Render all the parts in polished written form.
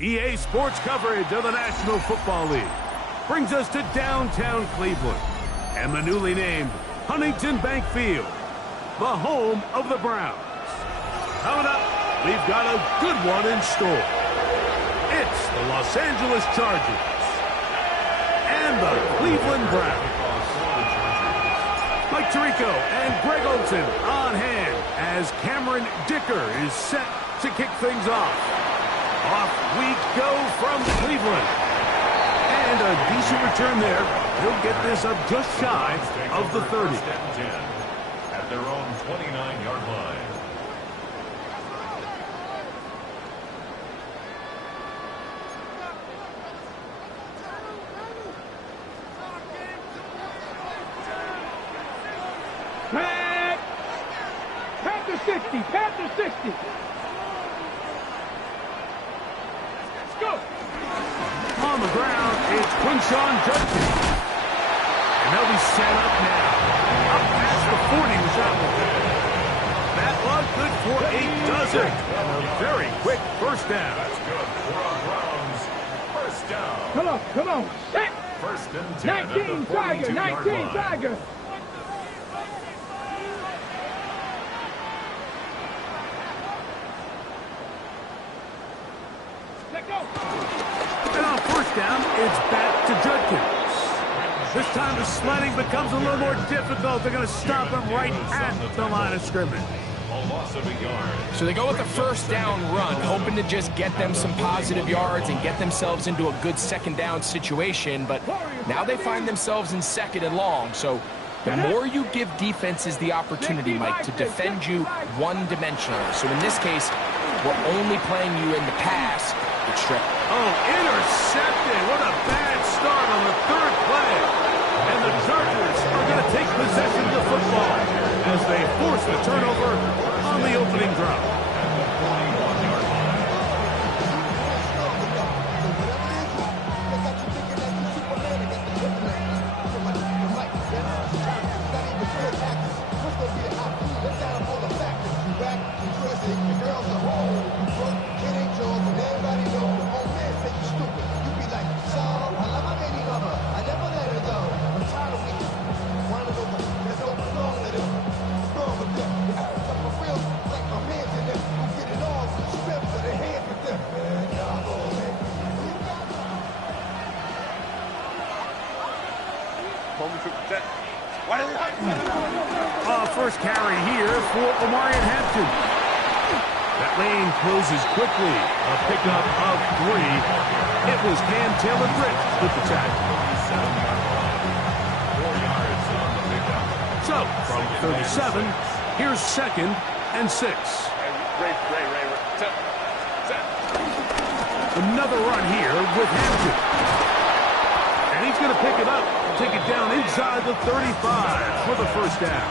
EA Sports coverage of the National Football League brings us to downtown Cleveland and the newly named Huntington Bank Field, the home of the Browns. Coming up, we've got a good one in store. It's the Los Angeles Chargers and the Cleveland Browns. Mike Tirico and Greg Olsen on hand as Cameron Dicker is set to kick things off. Off we go from Cleveland. And a decent return there. He'll get this up just shy of the 30. At their own 29-yard line. Panther 60, Panther 60. On the ground, it's Quinshawn Judkins. And they'll be set up now. Up past the 40 with that one. That one good for a dozen. And a very quick first down. That's good for our Browns. First down. Come on. Set. First and 10 at the 19 Tiger, 42-yard 19 line. Tiger. Let go. And on first down, it's back to Judkins. This time the sledding becomes a little more difficult. They're going to stop him right at the line of scrimmage. A loss of a yard. So they go with a first down run, hoping to just get them some positive yards and get themselves into a good second down situation. But now they find themselves in second and long. So the more you give defenses the opportunity, Mike, to defend you one-dimensionally. So in this case, we're only playing you in the pass. It's strict. Oh, intercepted. What a bad start on the third play. And the Chargers are going to take possession of the football as they force the turnover on the opening drive. First carry here for Omarion Hampton. That lane closes quickly. A pickup of 3. It was Cam Taylor-Britt with the tackle. So, from 37, here's 2nd and 6. Another run here with Hampton. And he's going to pick it up. Take it down inside the 35 for the first down.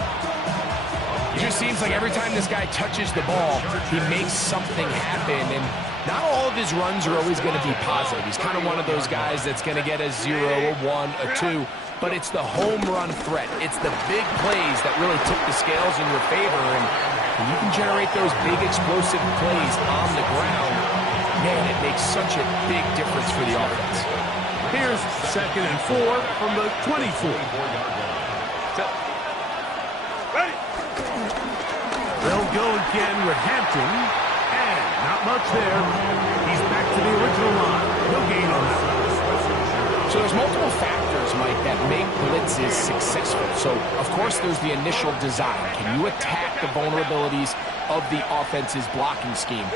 It just seems like every time this guy touches the ball, he makes something happen. And not all of his runs are always going to be positive. He's kind of one of those guys that's going to get a 0, a 1, a 2. But it's the home run threat. It's the big plays that really tip the scales in your favor. And when you can generate those big explosive plays on the ground, man, it makes such a big difference for the offense. Here's 2nd and 4 from the 24. They'll go again with Hampton, and not much there. He's back to the original line. No gain on that. So there's multiple factors, Mike, that make blitzes successful. So, of course, there's the initial design. Can you attack the vulnerabilities of the offense's blocking scheme?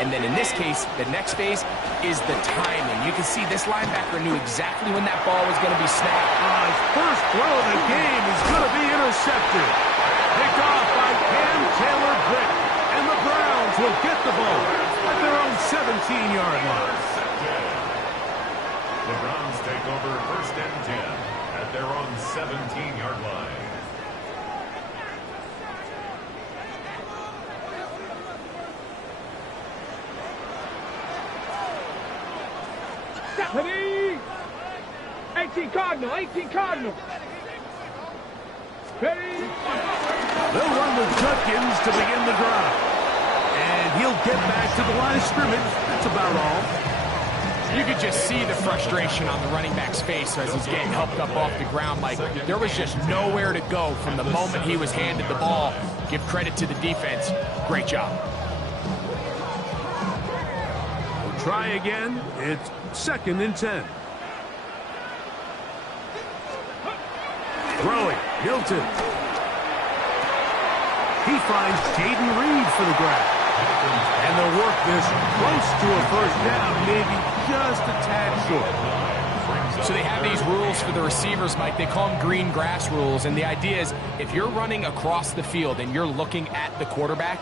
And then in this case, the next phase is the timing. You can see this linebacker knew exactly when that ball was going to be snapped. His first throw of the game is going to be intercepted. Picked off by Cam Taylor-Britt. And the Browns will get the ball at their own 17-yard line. The Browns take over first and 10 at their own 17-yard line. Ready? 18 Cardinal, 18 Cardinal. Ready? They'll run with Judkins to begin the drive. And he'll get back to the line of scrimmage. That's about all. You could just see the frustration on the running back's face as he's getting helped up off the ground. Like, there was just nowhere to go from the moment he was handed the ball. Give credit to the defense. Great job. We'll try again. It's 2nd and 10. Throwing, Milton. He finds Jaden Reed for the grab. And they'll work this close to a first down, maybe just a tad short. So they have these rules for the receivers, Mike. They call them green grass rules. And the idea is if you're running across the field and you're looking at the quarterback,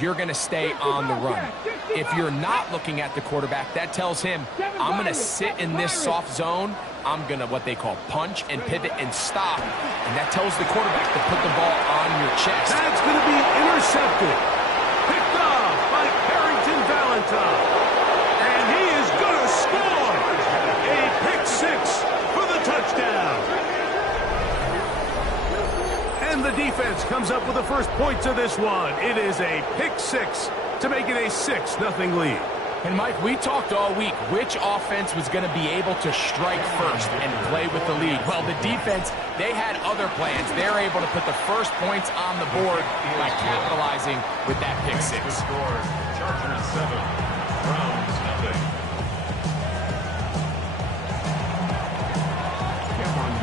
you're going to stay on the run. If you're not looking at the quarterback, that tells him, I'm going to sit in this soft zone. I'm going to what they call punch and pivot and stop. And that tells the quarterback to put the ball on your chest. That's going to be intercepted. Picked off by Carrington Valentine. And he is going to score. A And the defense comes up with the first points of this one. It is a pick six to make it a 6-0 lead. And, Mike, we talked all week which offense was going to be able to strike first and play with the lead. Well, the defense, they had other plans. They're able to put the first points on the board by capitalizing with that pick six. Score, Chargers 7, Browns 0.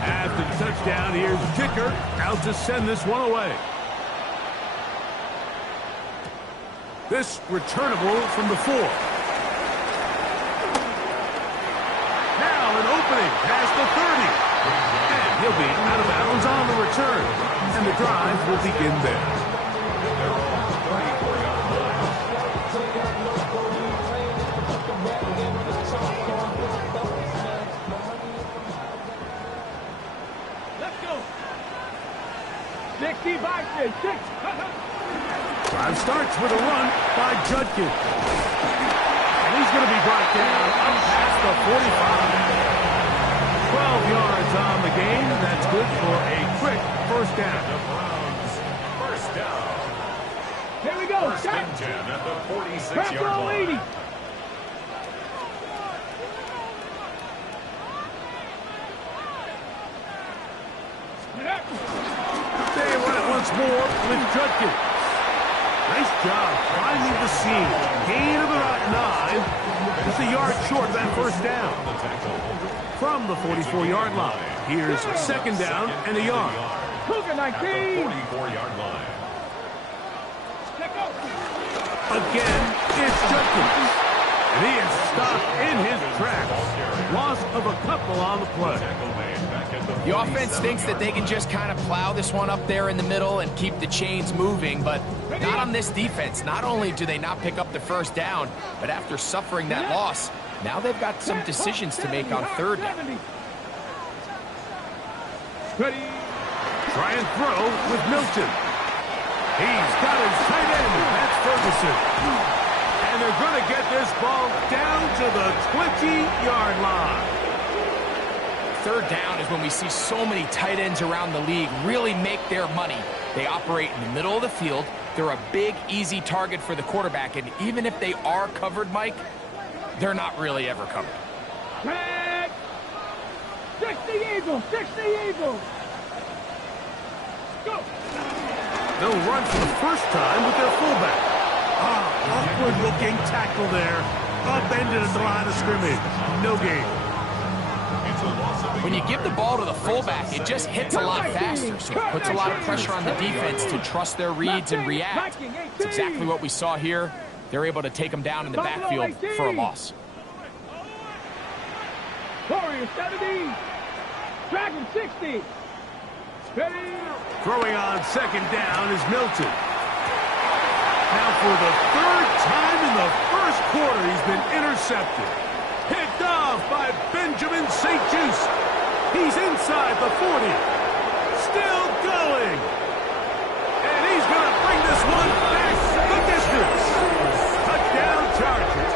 After the touchdown, here's Kicker out to send this one away. This returnable from the 4. Now an opening past the 30. And he'll be out of bounds on the return. And the drive will begin there. Let's go. 60 by 6. Drive starts with a run by Judkins. And he's going to be brought down up past the 45. 12 yards on the game. That's good for a quick first down. The Browns, first down. Here we go. First and 10 at the 46-yard Back line. They run it once more with Judkins. Nice job finding the seam. Gain of about 9. Just a yard short of that first down. From the 44-yard line. Here's a second down and a yard. Cougar 19. 44-yard line. Again, it's Judkins. And he is stopped in his tracks. Loss of a couple on the play. The offense thinks that they can just kind of plow this one up there in the middle and keep the chains moving, but not on this defense. Not only do they not pick up the first down, but after suffering that loss, now they've got some decisions to make on third down. Ready. Try and throw with Milton. He's got his tight end. That's Ferguson. And they're going to get this ball down to the 20-yard line. Third down is when we see so many tight ends around the league really make their money. They operate in the middle of the field. They're a big, easy target for the quarterback. And even if they are covered, Mike, they're not really ever covered. Red. 60 Eagles. 60 Eagles. Go. They'll run for the first time with their fullback. Awkward-looking tackle there. Upended at the line of scrimmage. No gain. When you give the ball to the fullback, it just hits a lot faster, so it puts a lot of pressure on the defense to trust their reads and react. It's exactly what we saw here. They're able to take them down in the backfield for a loss. Warrior 70. Dragon 60. Ready. Throwing on second down is Milton. Now for the third time in the first quarter, he's been intercepted. Picked off by Benjamin St. Just. He's inside the 40. Still going. And he's going to bring this one back the distance. Touchdown Chargers.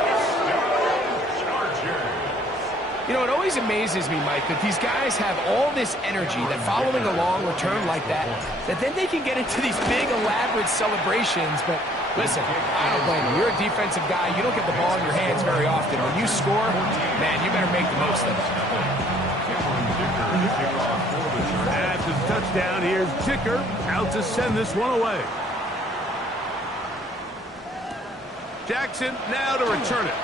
You know, it always amazes me, Mike, that these guys have all this energy, that following a long return like that then they can get into these big, elaborate celebrations. But listen, I don't blame you. You're a defensive guy. You don't get the ball in your hands very often. When you score, man, you better make the most of it. After the touchdown, here's Dicker out to send this one away. Jackson now to return it.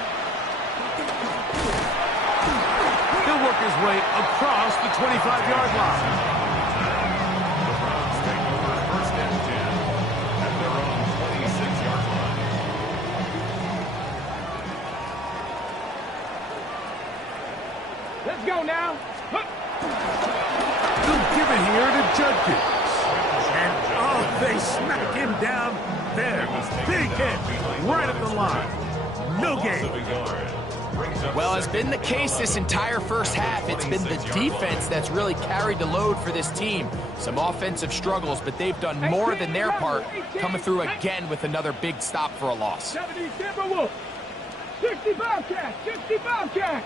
He'll work his way across the 25-yard line. The Browns take over first and 10 at their own 26-yard line. Let's go now. They'll give it here to Judkins. And, oh, they smack him down there. Big hit right at the line. No gain. Well, it's been the case this entire first half. It's been the defense that's really carried the load for this team. Some offensive struggles, but they've done more than their part, coming through again with another big stop for a loss. 70 Timberwolf. 60 Bobcat. 60 Bobcat.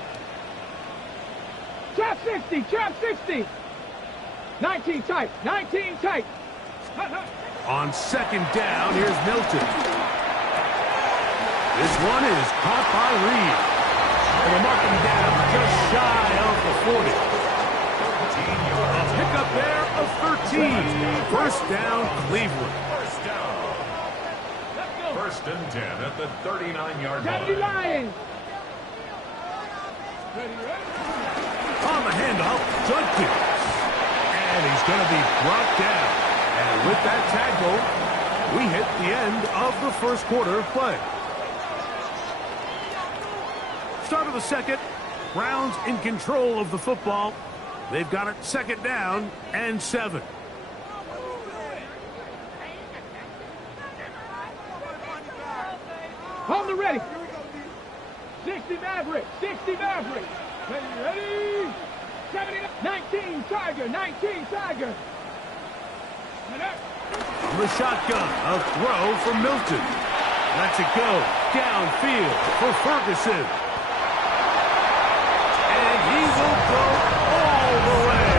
Trap 60. Trap 60. 19 tight. 19 tight. On second down, here's Milton. This one is caught by Reed. And they'll mark him down just shy of the 40. A pickup there of 13. First down, Cleveland. First and 10 at the 39-yard Deputy line. Lions. On the handoff, Judkins. And he's going to be brought down. And with that tackle, we hit the end of the first quarter of play. Start of the second. Browns in control of the football. They've got it second down and 7. On the ready. 60 Maverick. 60 Maverick. Ready. 70. 19 Tiger. 19 Tiger. From the shotgun, a throw from Milton. Lets it go downfield for Ferguson. And he will go all the way.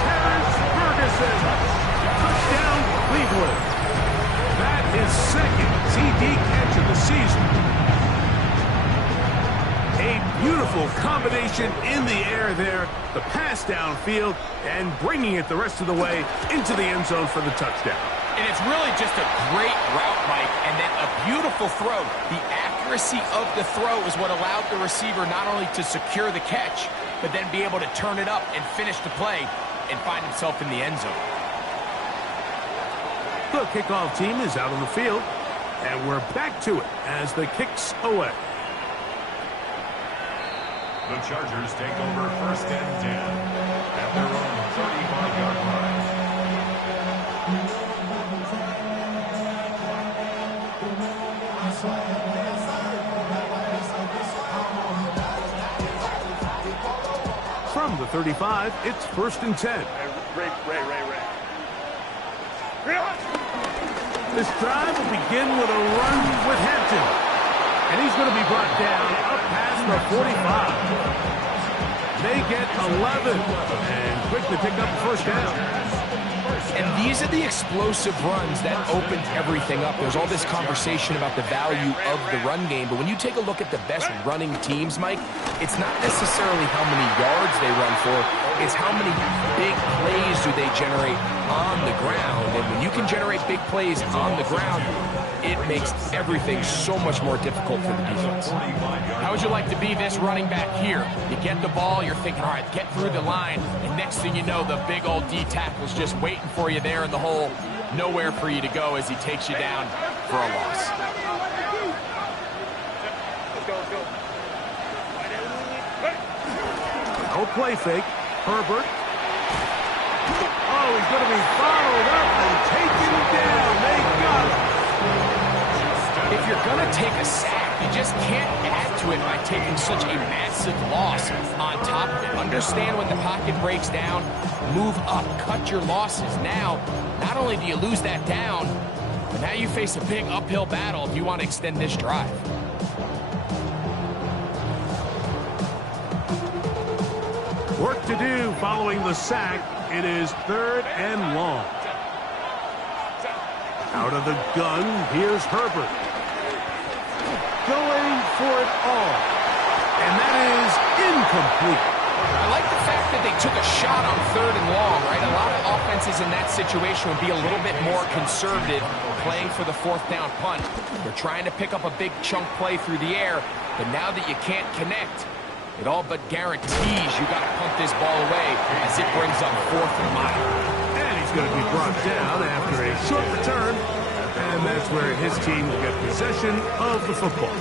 Terrence Ferguson. Touchdown, Cleveland. That is second TD catch of the season. A beautiful combination in the air there. The pass downfield and bringing it the rest of the way into the end zone for the touchdown. And it's really just a great route, Mike, and then a beautiful throw. The accuracy of the throw is what allowed the receiver not only to secure the catch, but then be able to turn it up and finish the play and find himself in the end zone. The kickoff team is out on the field, and we're back to it as the kick's away. The Chargers take over first and 10 at their own 35-yard line. From the 35, it's first and 10. Ray. This drive will begin with a run with Hampton. And he's going to be brought down up past the 45. They get 11 and quickly pick up the first down. And these are the explosive runs that opened everything up. There's all this conversation about the value of the run game, but when you take a look at the best running teams, Mike, it's not necessarily how many yards they run for, it's how many big plays do they generate on the ground. And when you can generate big plays on the ground, it makes everything so much more difficult for the defense. How would you like to be this running back here? You get the ball, you're thinking, all right, get through the line, and next thing you know, the big old D tackle's just waiting for you there in the hole, nowhere for you to go as he takes you down for a loss. No play fake. Herbert. Oh, he's going to be followed up and taken down. They got him. If you're going to take a sack, you just can't add to it by taking such a massive loss on top of it. Understand when the pocket breaks down, move up, cut your losses. Now, not only do you lose that down, but now you face a big uphill battle if you want to extend this drive. Work to do following the sack. It is third and long. Out of the gun, here's Herbert. Going for it all. And that is incomplete. I like the fact that they took a shot on third and long, right? A lot of offenses in that situation would be a little bit more conservative playing for the fourth down punt. They're trying to pick up a big chunk play through the air, but now that you can't connect, it all but guarantees you got to punt this ball away as it brings up fourth and mile. And he's going to be brought down after a short return. And that's where his team will get possession of the football.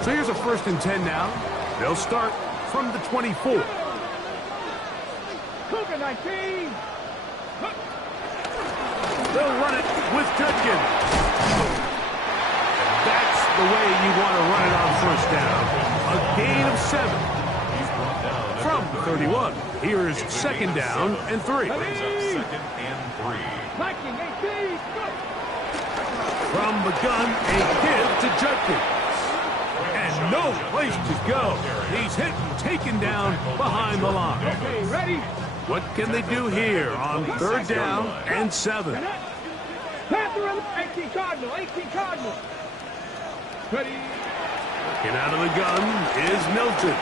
So here's a first and 10 now. They'll start from the 24. Cougar 19. They'll run it with Judkins. That's the way you want to run it on first down. A gain of 7. From the 31, here's second down and 3. Brings up second and 3. Viking 18. Go. From the gun, a give to Judkins. And no place to go. He's hit and taken down behind the line. Okay, ready? What can they do here on 3rd down and 7? Panther 18 Cardinal, 18 Cardinal. Ready? Looking out of the gun is Milton.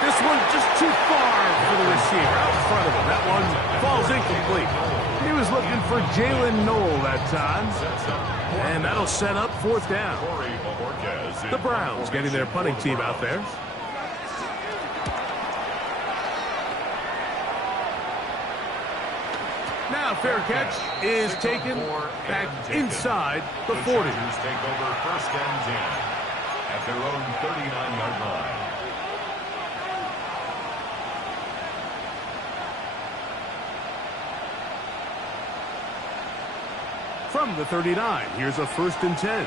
This one just too far for the receiver out in front of him. That one falls incomplete. He was looking for Jalen Knoll that time. And that'll set up 4th down. The Browns getting their punting team out there. Now fair catch is taken back inside the 40. Take over 1st and 10 at their own 39-yard line. From the 39, here's a 1st and 10.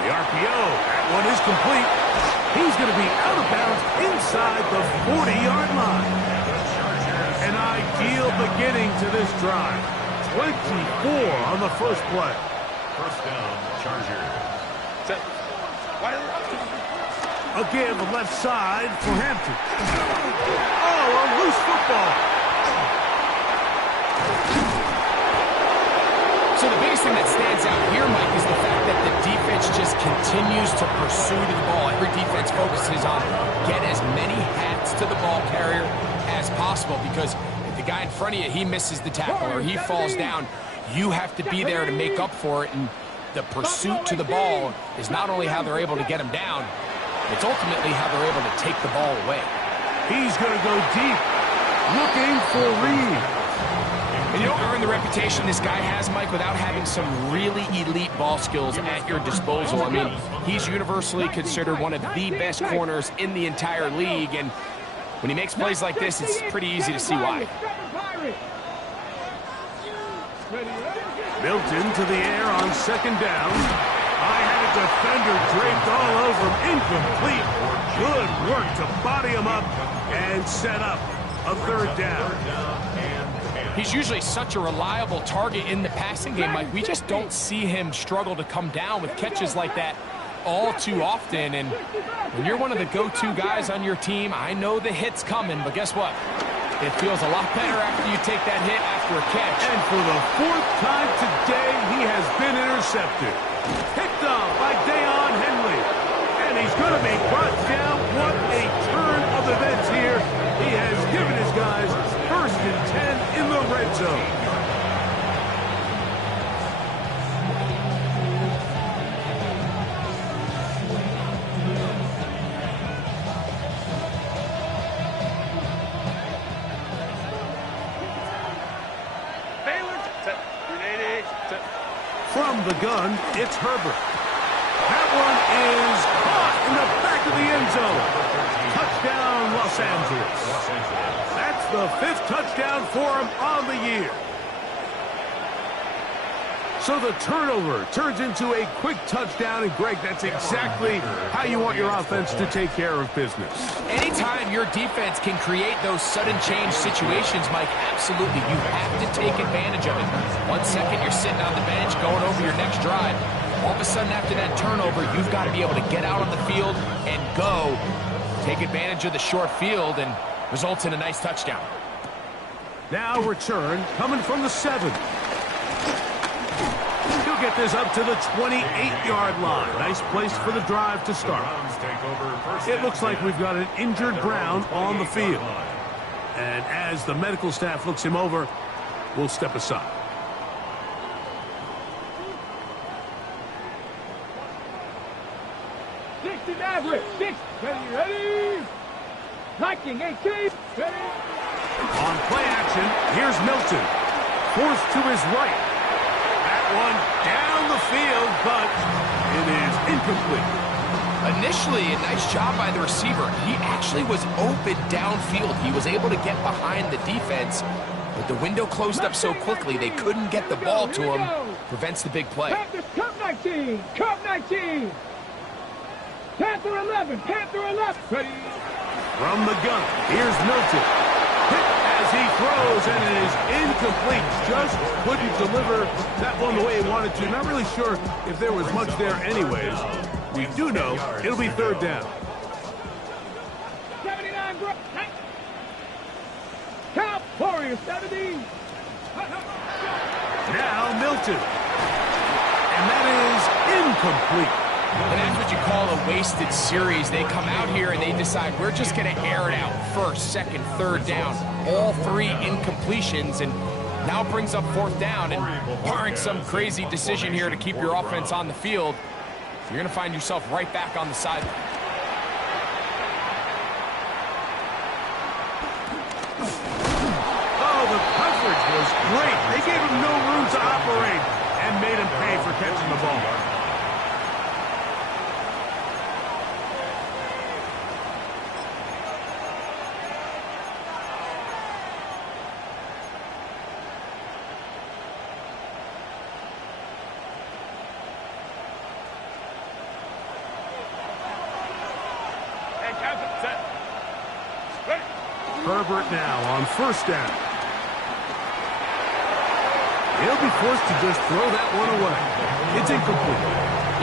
The RPO, that one is complete. He's going to be out of bounds inside the 40-yard line. An ideal beginning to this drive. 24 on the first play. 1st down, Chargers. A give left side for Hampton. Oh, a loose football. So the biggest thing that stands out here, Mike, is the fact that the defense just continues to pursue the ball. Every defense focuses on get as many hats to the ball carrier as possible, because if the guy in front of you, he misses the tackle or he falls down, you have to be there to make up for it. And the pursuit to the ball is not only how they're able to get him down, it's ultimately how they're able to take the ball away. He's going to go deep, looking for Reed. And you don't earn the reputation this guy has, Mike, without having some really elite ball skills at your disposal. I mean, he's universally considered one of the best corners in the entire league, and when he makes plays like this, it's pretty easy to see why. Milton to the air on 2nd down. I had a defender draped all over him. Incomplete. Good work to body him up and set up a 3rd down. He's usually such a reliable target in the passing game, Mike. We just don't see him struggle to come down with catches like that all too often. And when you're one of the go-to guys on your team, I know the hit's coming, but guess what? It feels a lot better after you take that hit after a catch. And for the 4th time today, he has been intercepted. Picked off by Deion Henley. And he's going to be brought down. What a turn of events here. He has given his guys 1st and 10 in the red zone. From the gun, it's Herbert. That one is caught in the back of the end zone. Touchdown, Los Angeles. That's the 5th touchdown for him on the year. So the turnover turns into a quick touchdown, and Greg, that's exactly how you want your offense to take care of business. Anytime your defense can create those sudden change situations, Mike, absolutely, you have to take advantage of it. 1 second, you're sitting on the bench going over your next drive. All of a sudden, after that turnover, you've got to be able to get out on the field and go. Take advantage of the short field and results in a nice touchdown. Now return coming from the 7. He'll get this up to the 28-yard line. Nice place for the drive to start. It looks like we've got an injured Brown on the field. And as the medical staff looks him over, we'll step aside. Ready? Liking 18. Ready? On play action, here's Milton. Forced to his right. That one down the field, but it is incomplete. Initially, a nice job by the receiver. He actually was open downfield. He was able to get behind the defense, but the window closed up so quickly they couldn't get the ball to him. Prevents the big play. Cup 19. Cup 19. Panther 11. Ready? From the gun, here's Milton. Hit as he throws, and it is incomplete. Just couldn't deliver that one the way he wanted to. Not really sure if there was much there anyways. We do know it'll be third down. 79, bro. Count Warriors, 70. Now Milton. And that is incomplete. And that's what you call a wasted series. They come out here and they decide we're just going to air it out first, second, third down. All three incompletions, and now it brings up fourth down. And barring some crazy decision here to keep your offense on the field, you're going to find yourself right back on the sideline. Oh, the coverage was great. They gave him no room to operate and made him pay for catching the ball. Herbert now on first down. He'll be forced to just throw that one away. It's incomplete.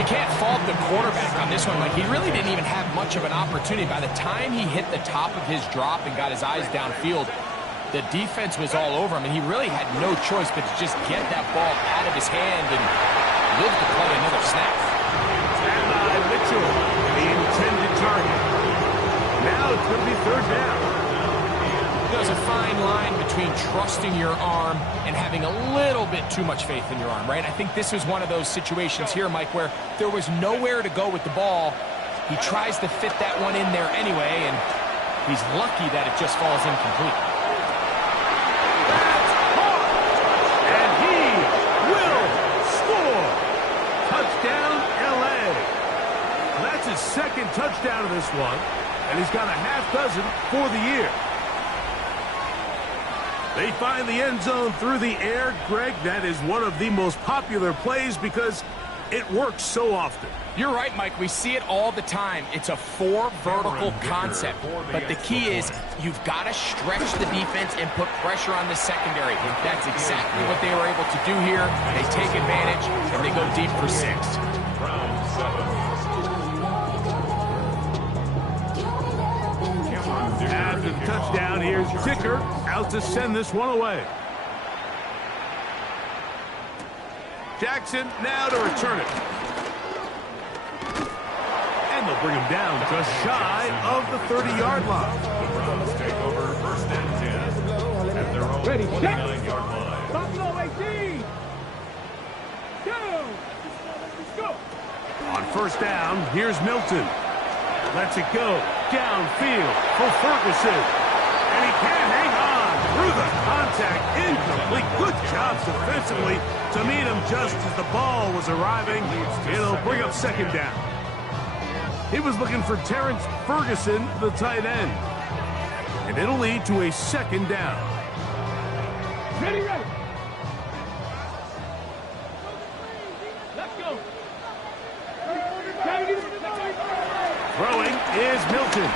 You can't fault the quarterback on this one. Like, he really didn't even have much of an opportunity. By the time he hit the top of his drop and got his eyes downfield, the defense was all over him, and he really had no choice but to just get that ball out of his hand and live to play another snap. And Mitchell, the intended target. Now it's going to be third down. There's a fine line between trusting your arm and having a little bit too much faith in your arm, right? I think this was one of those situations here, Mike, where there was nowhere to go with the ball. He tries to fit that one in there anyway, and he's lucky that it just falls incomplete. That's caught! And he will score! Touchdown, L.A. That's his second touchdown of this one, and he's got a half dozen for the year. They find the end zone through the air. Greg, that is one of the most popular plays because it works so often. You're right, Mike. We see it all the time. It's a four vertical concept. But the key is you've got to stretch the defense and put pressure on the secondary. That's exactly what they were able to do here. They take advantage, and they go deep for 6. After the touchdown, here's Ticker out to send this one away. Jackson now to return it. And they'll bring him down just shy of the 30-yard line. The Browns take over first and 10 at their own 29-yard line. Buffalo 18. Go. Let's go. On first down, here's Milton. Lets it go downfield for Ferguson. And he can hang on through the contact. Incomplete. Good job defensively to meet him just as the ball was arriving. It'll bring up second down. He was looking for Terrence Ferguson, the tight end. And it'll lead to a second down. Ready, ready. Let's go. Throwing is Milton.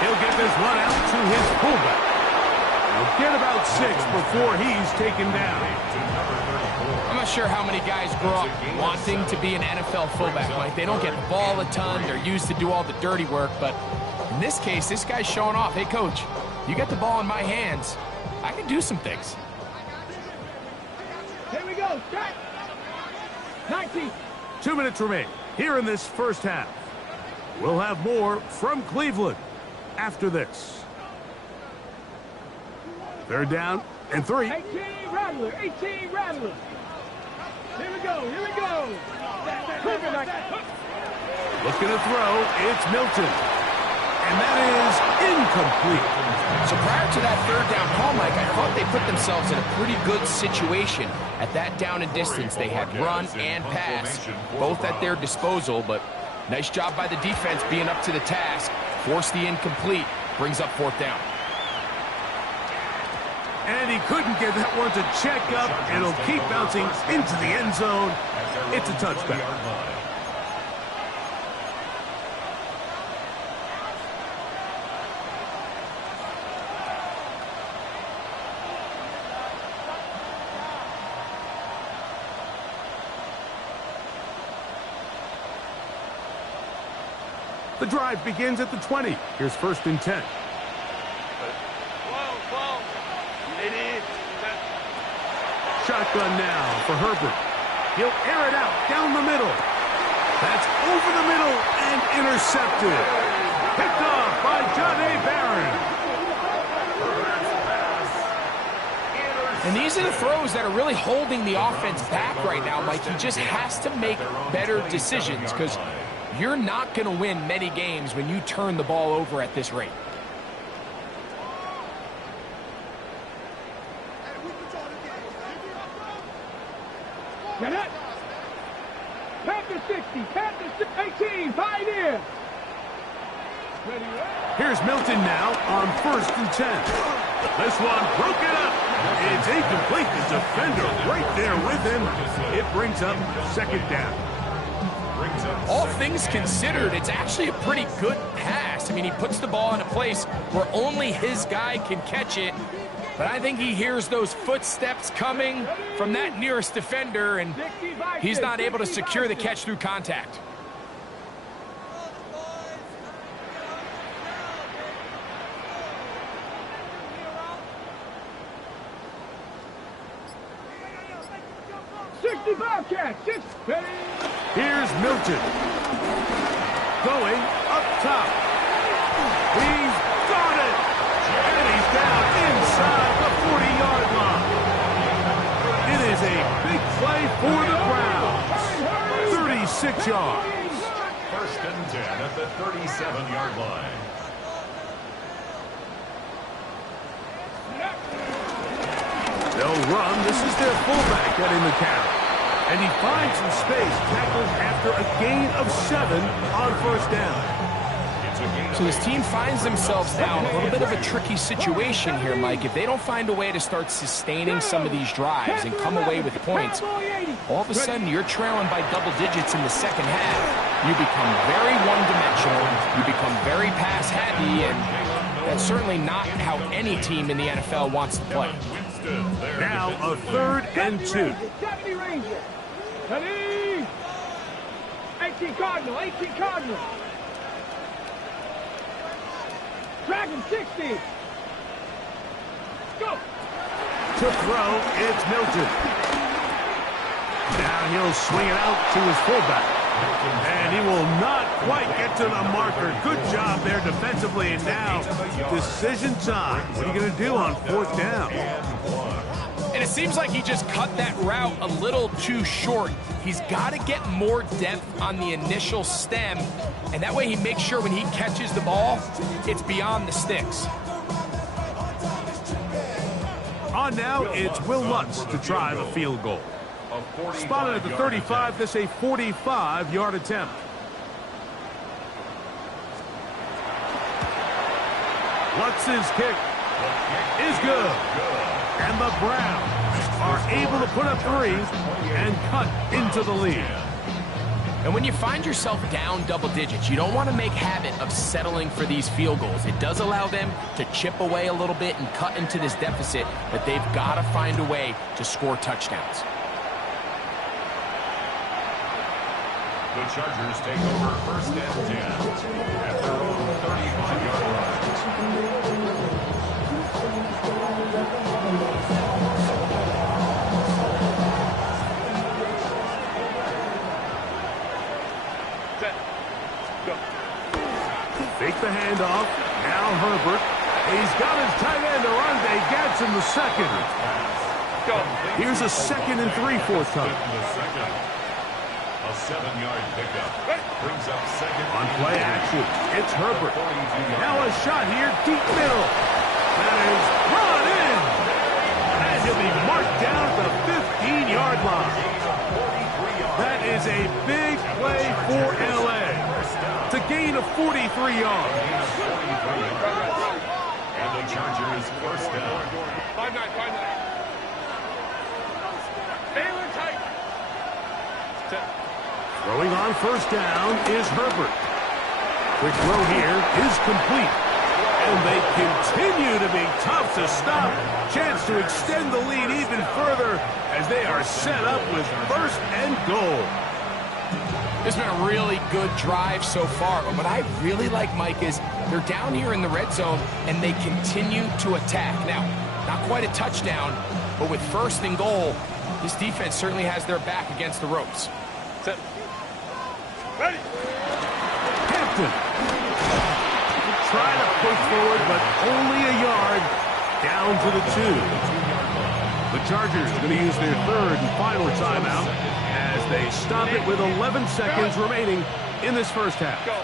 He'll get this one out to his fullback. He'll get about 6 before he's taken down. I'm not sure how many guys grow up wanting to be an NFL fullback, Mike. They don't get the ball a ton. They're used to do all the dirty work. But in this case, this guy's showing off. Hey, coach, you get the ball in my hands. I can do some things. Here we go. Start. 19. 2 minutes remain here in this first half. We'll have more from Cleveland after this. Third down and 3. 18 Rattler. 18 Rattler. Here we go. Here we go. Looking to throw. It's Milton. And that is incomplete. So prior to that third down call, Mike, I thought they put themselves in a pretty good situation. At that down and distance, they had run and pass, both at their disposal, but nice job by the defense being up to the task. Force the incomplete, brings up fourth down. And he couldn't get that one to check up. It'll keep bouncing into the end zone. It's a touchback. The drive begins at the 20. Here's 1st and 10. Shotgun now for Herbert. He'll air it out down the middle. That's over the middle and intercepted. Picked off by John A. Barron. And these are the throws that are really holding the offense back right now, Mike. He just has to make better decisions because you're not going to win many games when you turn the ball over at this rate. Get it. Panther 60, Panther 18, Pioneer. Here's Milton now on 1st and 10. This one broken up. It's incomplete. The defender right there with him. It brings up 2nd down. All things considered, it's actually a pretty good pass. I mean, he puts the ball in a place where only his guy can catch it. But I think he hears those footsteps coming from that nearest defender, and he's not able to secure the catch through contact. Here's Milton. Going up top. He's got it. And he's down inside the 40-yard line. It is a big play for the Browns. 36 yards. 1st and 10 at the 37-yard line. They'll run. This is their fullback getting the carry. And he finds some space, tackled after a gain of 7 on 1st down. So this team finds themselves now in a little bit of a tricky situation here, Mike. If they don't find a way to start sustaining some of these drives and come away with points, all of a sudden you're trailing by double digits in the 2nd half. You become very one-dimensional. You become very pass-heavy, and that's certainly not how any team in the NFL wants to play. Now a 3rd and 2. 18 Cardinal, 18 Cardinal. Dragon 60. Go. To throw, it's Milton. Now he'll swing it out to his fullback. And he will not quite get to the marker. Good job there defensively. And now, decision time. What are you going to do on 4th down? And it seems like he just cut that route a little too short. He's got to get more depth on the initial stem, and that way he makes sure when he catches the ball, it's beyond the sticks. On now, it's Will Lutz to try the field goal. Spotted at the 35, this a 45-yard attempt. Lutz's kick is good. And the Browns are able to put up 3 and cut into the lead. And when you find yourself down double digits, you don't want to make habit of settling for these field goals. It does allow them to chip away a little bit and cut into this deficit, but they've got to find a way to score touchdowns. The Chargers take over 1st and 10 at their own 35-yard line. Fake the handoff. Now Herbert. He's got his tight end, Arande Gadsden, the 2nd. Here's a 2nd and 3 forthcoming. A 7-yard pickup. Brings up 2nd. On play action, it's Herbert. Now a shot here, deep middle. That is brought in. And he'll be marked down at the 15-yard line. That is a big play for L.A. to gain of 43 yards. And the Chargers 1st down. 5-9. Taylor tight. Throwing on 1st down is Herbert. Quick throw here is complete. And they continue to be tough to stop. Chance to extend the lead even further as they are set up with 1st and goal. This has been a really good drive so far, but what I really like, Mike, is they're down here in the red zone, and they continue to attack. Now, not quite a touchdown, but with 1st and goal, this defense certainly has their back against the ropes. Set. Ready. Hampton. Trying to push forward, but only a yard down to the 2. The Chargers are going to use their 3rd and final timeout as they stop it with 11 seconds remaining in this first half. Go.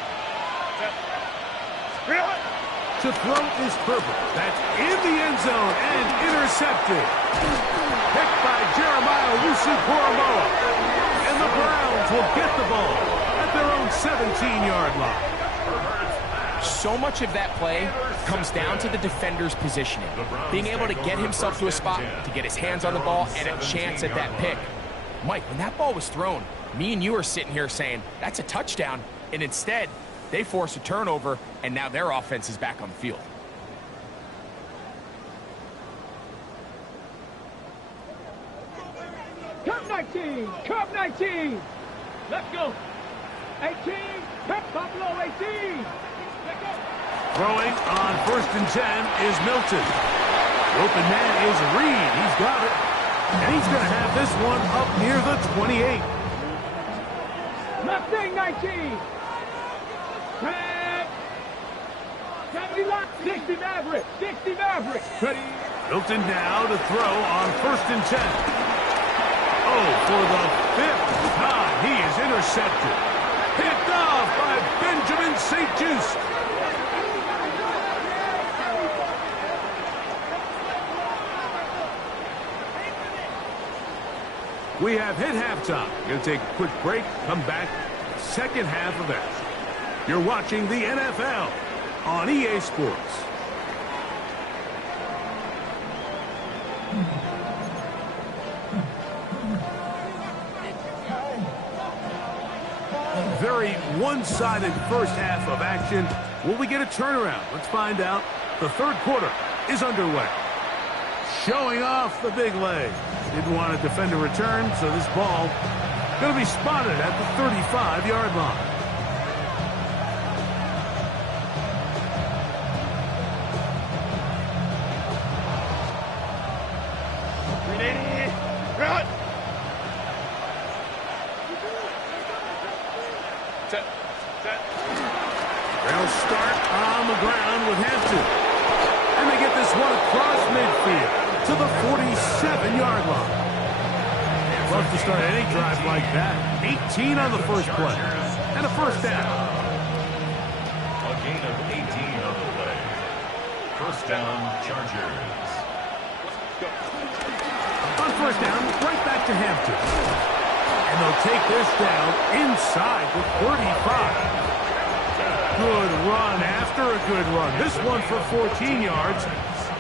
To throw is Herbert. That's in the end zone and intercepted. Picked by Jeremiah Wusu-Koromoa. And the Browns will get the ball at their own 17-yard line. So much of that play comes down to the defender's positioning. Being able to get himself to a spot, to get his hands on the ball, and a chance at that pick. Mike, when that ball was thrown, me and you are sitting here saying, that's a touchdown, and instead, they force a turnover, and now their offense is back on the field. Cup 19. Cup 19. Let's go. 18. Cup Buffalo 18. Let's go. Throwing on 1st and 10 is Milton. The open man is Reed. He's got it. And he's going to have this one up near the 28. Mustang 19. 10. 70 lock. 60 Maverick. 60 Maverick. Ready. Milton now to throw on 1st and 10. Oh, for the 5th time, he is intercepted. Picked off by Benjamin St. Just. We have hit halftime. Going to take a quick break, come back, second half of action. You're watching the NFL on EA Sports. Very one-sided first half of action. Will we get a turnaround? Let's find out. The 3rd quarter is underway. Showing off the big leg. Didn't want to defend a return, so this ball going to be spotted at the 35-yard line. Ready. Run. Set. Set. They'll start on the ground with Hampton. And they get this one across midfield to the 47-yard line. Love to start any drive like that. 18 on the first play. And a first down. A gain of 18 on the play. First down, Chargers. On first down, right back to Hampton. And they'll take this down inside the 35. Good run after a good run. This one for 14 yards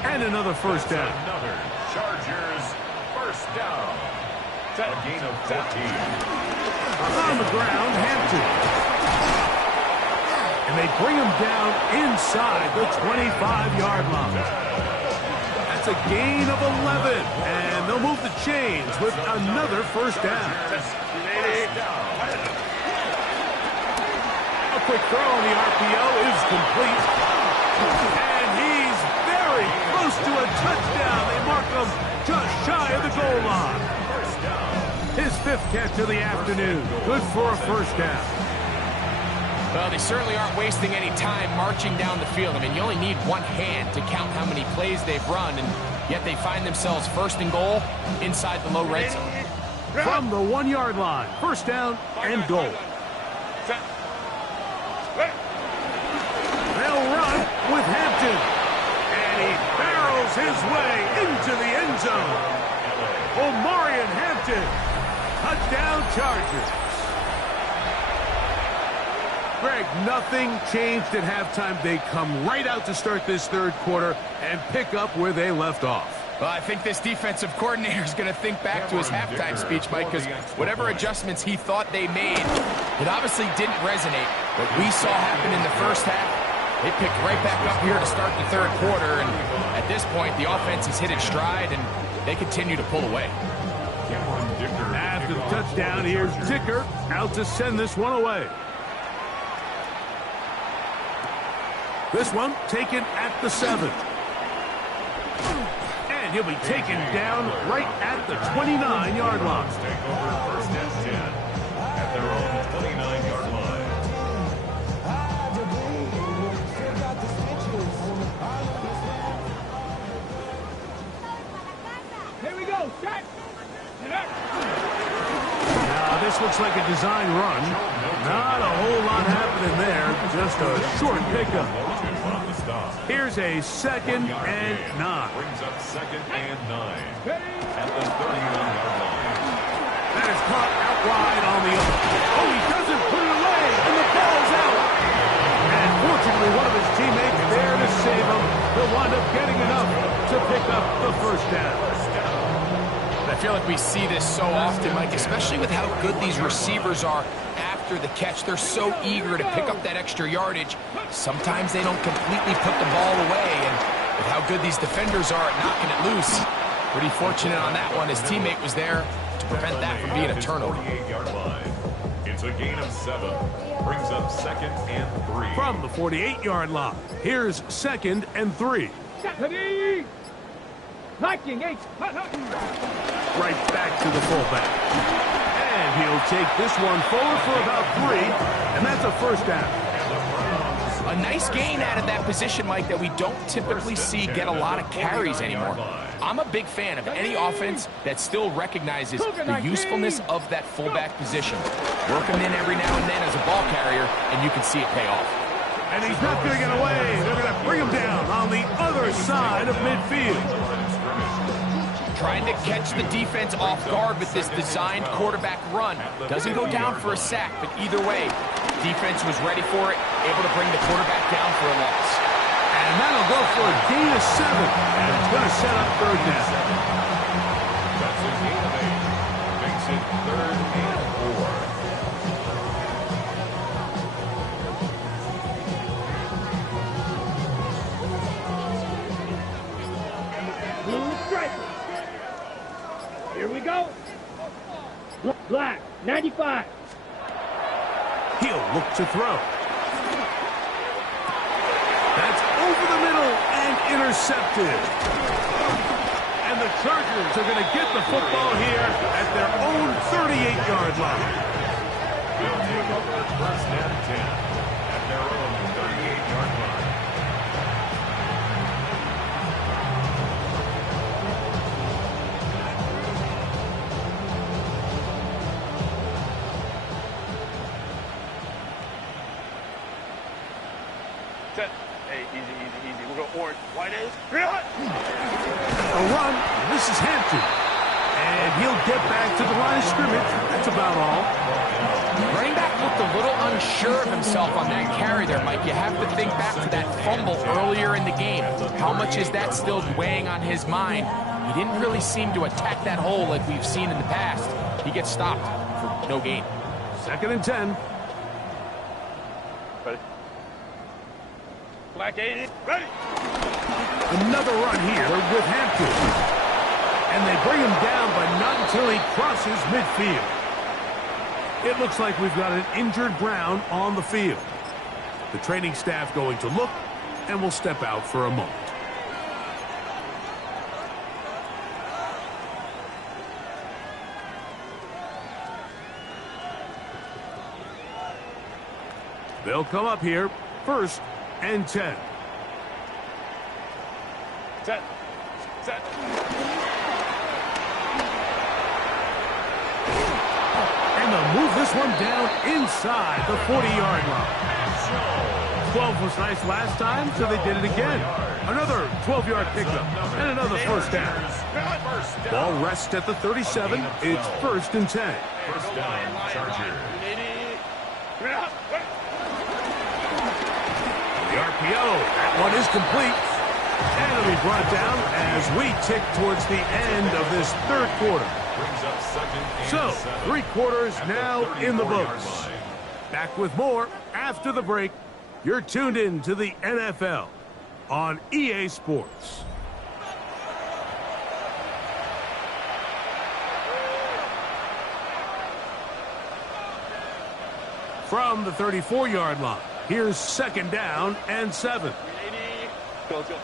and another first down. Another Chargers first down. A gain of 14. On the ground, Hampton. And they bring him down inside the 25-yard line. That's a gain of 11. And they'll move the chains with another first down. A quick throw on the RPO is complete. And he's very close to a touchdown. They mark him just shy of the goal line. His 5th catch of the afternoon. Good for a first down. Well, they certainly aren't wasting any time marching down the field. I mean, you only need one hand to count how many plays they've run, and yet they find themselves 1st and goal inside the low red zone. From the 1-yard line, first down and goal. They'll run with Hampton. And he barrels his way into the end zone. Omarion Hampton. Touchdown Chargers. Greg, nothing changed at halftime. They come right out to start this 3rd quarter and pick up where they left off. Well, I think this defensive coordinator is going to think back to his halftime speech, Mike, because whatever adjustments he thought they made, it obviously didn't resonate. What we saw happen in the first half, they picked right back up here to start the 3rd quarter, and at this point, the offense has hit its stride, and they continue to pull away. After the touchdown, here's Dicker out to send this one away. This one taken at the 7. And he'll be taken down right at the 29-yard line. Take over first and 10 at their own 29-yard line. Here we go. Set. Now, this looks like a design run. Not a whole lot happening there. Just a short pickup. Here's a 2nd and 9. Brings up 2nd and 9 at the 39-yard line. That is caught out wide on the other. Oh, he doesn't put it away, and the ball's out. And fortunately, one of his teammates there to save him. He'll wind up getting enough to pick up the first down. I feel like we see this so often, Mike, especially with how good these receivers are after the catch. They're so eager to pick up that extra yardage. Sometimes they don't completely put the ball away, and with how good these defenders are at knocking it loose, pretty fortunate on that one. His teammate was there to prevent that from being a turnover. 48-yard line. It's a gain of 7. Brings up 2nd and 3. From the 48-yard line, here's 2nd and 3. Liking H. Right back to the fullback. And he'll take this one forward for about 3, and that's a first down. A nice gain out of that position, Mike, that we don't typically see get a lot of carries anymore. I'm a big fan of any offense that still recognizes the usefulness of that fullback position. Work him in every now and then as a ball carrier, and you can see it pay off. And he's not going to get away. They're going to bring him down on the other side of midfield. Trying to catch the defense off guard with this designed quarterback run. Doesn't go down for a sack, but either way, defense was ready for it, able to bring the quarterback down for a loss. And that'll go for a gain of 7, and it's going to set up third down. That's a gain of 8. Makes it 3rd and 4. Blue stripe. Here we go. Black, 95. He'll look to throw. That's over the middle and intercepted. And the Chargers are going to get the football here at their own 38-yard line. They'll take over first and 10 at their own 38-yard line. Hey, easy. We're going orange. White is. A run. This is Hampton. And he'll get back to the line of scrimmage. That's about all. Running back looked a little unsure of himself on that carry there, Mike. You have to think back to that fumble earlier in the game. How much is that still weighing on his mind? He didn't really seem to attack that hole like we've seen in the past. He gets stopped for no gain. 2nd and 10. Ready? Black 80. Ready. Another run here with Hampton. And they bring him down, but not until he crosses midfield. It looks like we've got an injured Brown on the field. The training staff going to look, and will step out for a moment. They'll come up here, 1st and 10. Set. And they'll move this one down inside the 40-yard line. 12 was nice last time, so they did it again. Another 12-yard pickup and another first down. Ball rests at the 37. It's 1st and 10. First down, Chargers. The RPO, that one is complete. And it'll be brought down as we tick towards the end of this 3rd quarter. So, 3 quarters now in the books. Back with more after the break. You're tuned in to the NFL on EA Sports. From the 34-yard line, here's 2nd down and 7. 380. Go, let's go.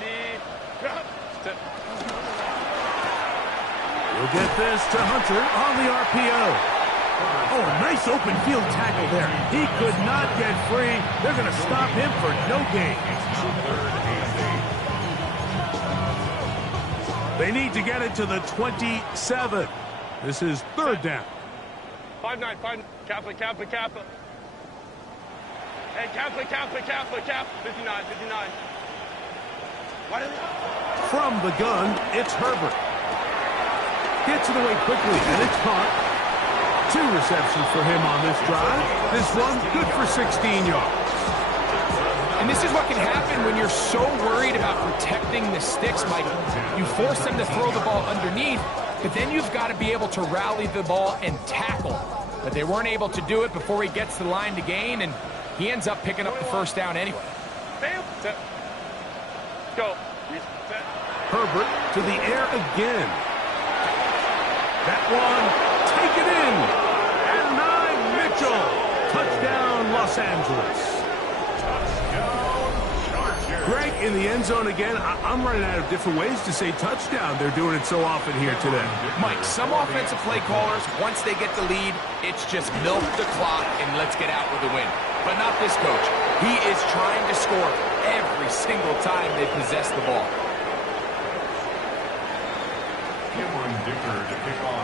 380. Step. We'll get this to Hunter on the RPO. Oh, nice open field tackle there. He could not get free. They're going to stop him for no gain. They need to get it to the 27. This is 3rd down. 5-9, 5. Kappa. Hey, Kappa. 59. What is it? From the gun, it's Herbert. Gets it away quickly, and it's caught. 2 receptions for him on this drive. This one good for 16 yards. And this is what can happen when you're so worried about protecting the sticks, Mike. You force them to throw the ball underneath, but then you've got to be able to rally the ball and tackle. But they weren't able to do it before he gets to the line to gain, and he ends up picking up the 1st down anyway. Bam. Set. Go. Set. Herbert to the air again. That one, take it in. And 9, Mitchell. Touchdown, Los Angeles. Greg in the end zone again. I'm running out of different ways to say touchdown. They're doing it so often here today. Mike, some offensive play callers, once they get the lead, it's just milk the clock and let's get out with a win. But not this coach. He is trying to score every single time they possess the ball.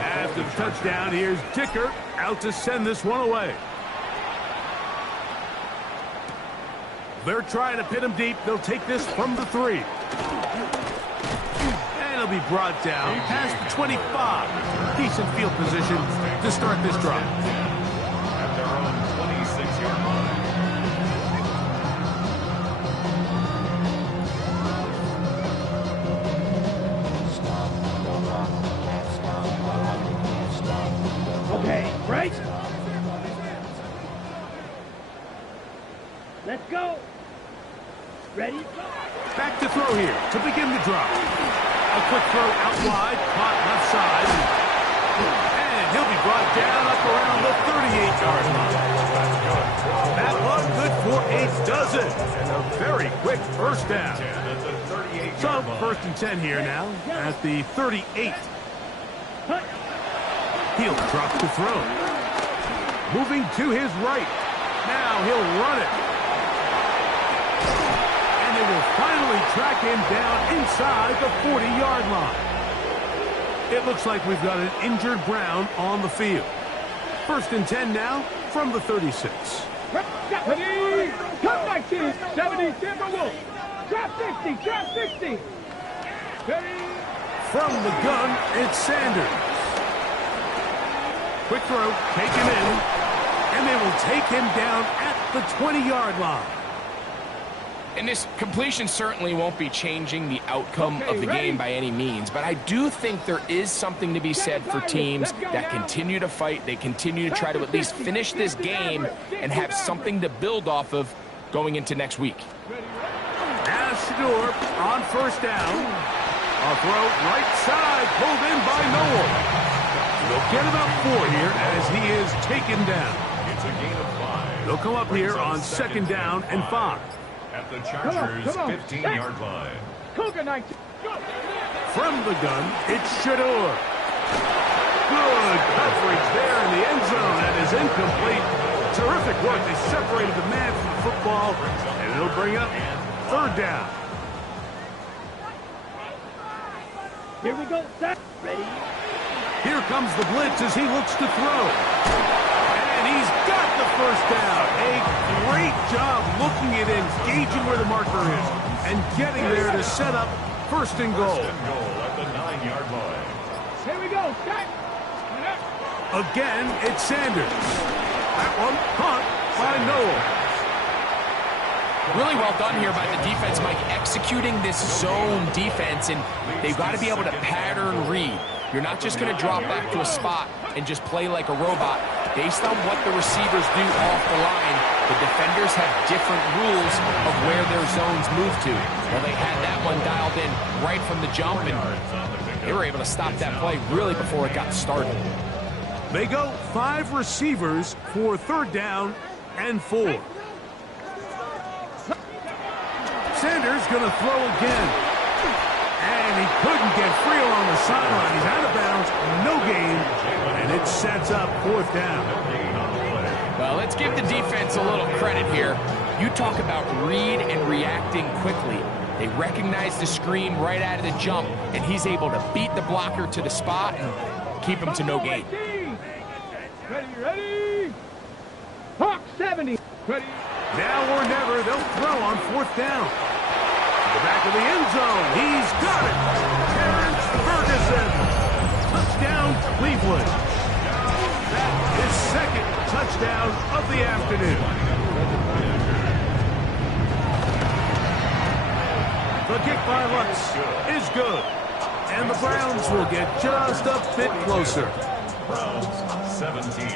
After the touchdown, here's Dicker out to send this one away. They're trying to pin him deep. They'll take this from the 3. And he'll be brought down past the 25. Decent field position to start this drive. At their own 26-yard line. Okay, right. Let's go. Ready? Back to throw here to begin the drive. A quick throw out wide, caught left side. And he'll be brought down up around the 38-yard line. That one good for a dozen. And a very quick 1st down. So 1st and 10 here now at the 38. He'll drop to throw. Moving to his right. Now he'll run it. And they will finally track him down inside the 40-yard line. It looks like we've got an injured Brown on the field. 1st and 10 now from the 36. Ready? Come 19. 70. Timberwolves. Drop 60. Drop 60. Ready? From the gun, it's Sanders. Quick throw, taken in, and they will take him down at the 20-yard line. And this completion certainly won't be changing the outcome of the game by any means, but I do think there is something to be said for teams that continue to fight. They continue to try to at least finish this game and have something to build off of going into next week. Now Shador on 1st down. A throw right side, pulled in by Noel. They'll get about 4 here as he is taken down. It's a gain of 5. They'll come up here on 2nd down and 5. At the Chargers' 15-yard line. Cougar 19. From the gun, it's Shador. Good coverage there in the end zone. That is incomplete. Terrific work. They separated the man from the football, and it'll bring up 3rd down. Here we go. Set. Ready? Here comes the blitz as he looks to throw. And he's got the 1st down. A great job looking at engaging where the marker is and getting there to set up 1st and goal. At the 9-yard line. Here we go. Set. Again, it's Sanders. That one caught by Noel. Really well done here by the defense, Mike, executing this zone defense, and they've got to be able to pattern read. You're not just going to drop back to a spot and just play like a robot. Based on what the receivers do off the line, the defenders have different rules of where their zones move to. Well, they had that one dialed in right from the jump, and they were able to stop that play really before it got started. They go 5 receivers for 3rd down and 4. Sanders going to throw again. And he couldn't get free along the sideline. He's out of bounds, no gain, and it sets up 4th down. Well, let's give the defense a little credit here. You talk about read and reacting quickly. They recognize the screen right out of the jump, and he's able to beat the blocker to the spot and keep him to no gain. Ready. Hawk 70. Ready. Now or never, they'll throw on 4th down. The back of the end zone. He's got it. Terrence Ferguson. Touchdown, Cleveland. That is 2nd touchdown of the afternoon. The kick by Lutz is good. And the Browns will get just a bit closer. Browns 17.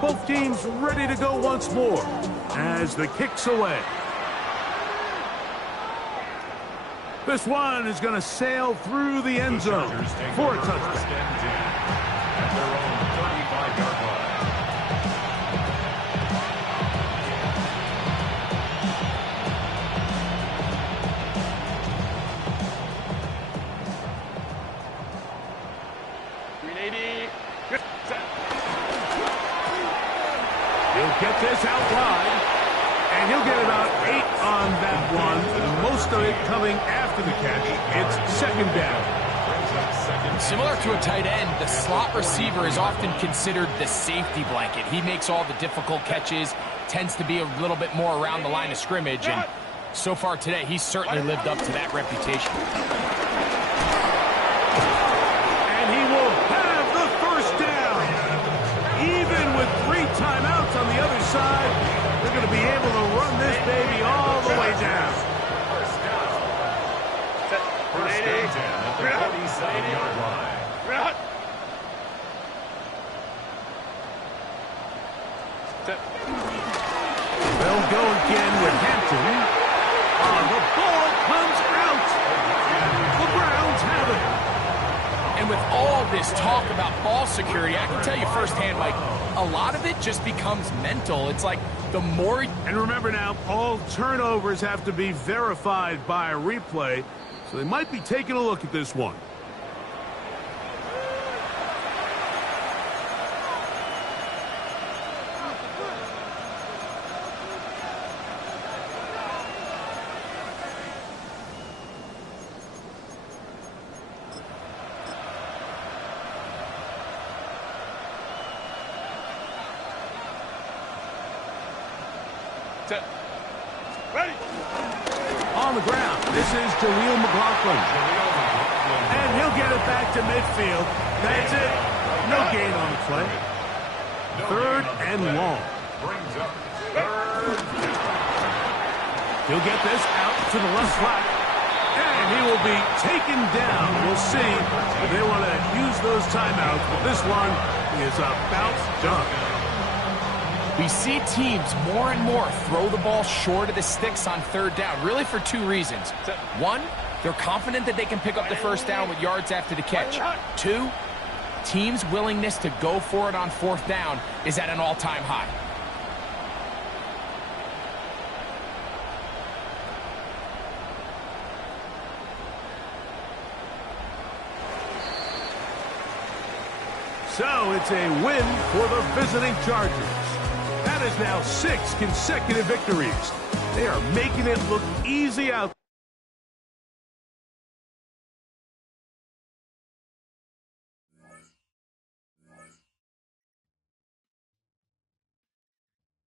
Both teams ready to go once more as the kick's away. This one is going to sail through the end zone for a touchdown. At their own 35-yard line. He'll get this out wide, and he'll get about 8 on that one. Most of it coming after the catch. It's 2nd down. Similar to a tight end, the slot receiver is often considered the safety blanket. He makes all the difficult catches, tends to be a little bit more around the line of scrimmage, and so far today, he's certainly lived up to that reputation. And he will have the 1st down. Even with 3 timeouts on the other side, they're going to be able to run this baby all the way down. First down at the 47-yard line. They'll go again with Hampton. The ball comes out. The Browns have it. And with all this talk about ball security, I can tell you firsthand, Mike, a lot of it just becomes mental. It's like the more... And remember now, all turnovers have to be verified by a replay, so they might be taking a look at this one. Ready. On the ground, this is Jaleel McLaughlin. And he'll get it back to midfield. That's it. No gain on the play. 3rd and long. Brings up 3rd down. He'll get this out to the left flat. And he will be taken down. We'll see if they want to use those timeouts, but this one is about done. We see teams more and more throw the ball short of the sticks on 3rd down, really for 2 reasons. 1, they're confident that they can pick up the 1st down with yards after the catch. 2, teams' willingness to go for it on 4th down is at an all-time high. So it's a win for the visiting Chargers. That is now 6 consecutive victories. They are making it look easy out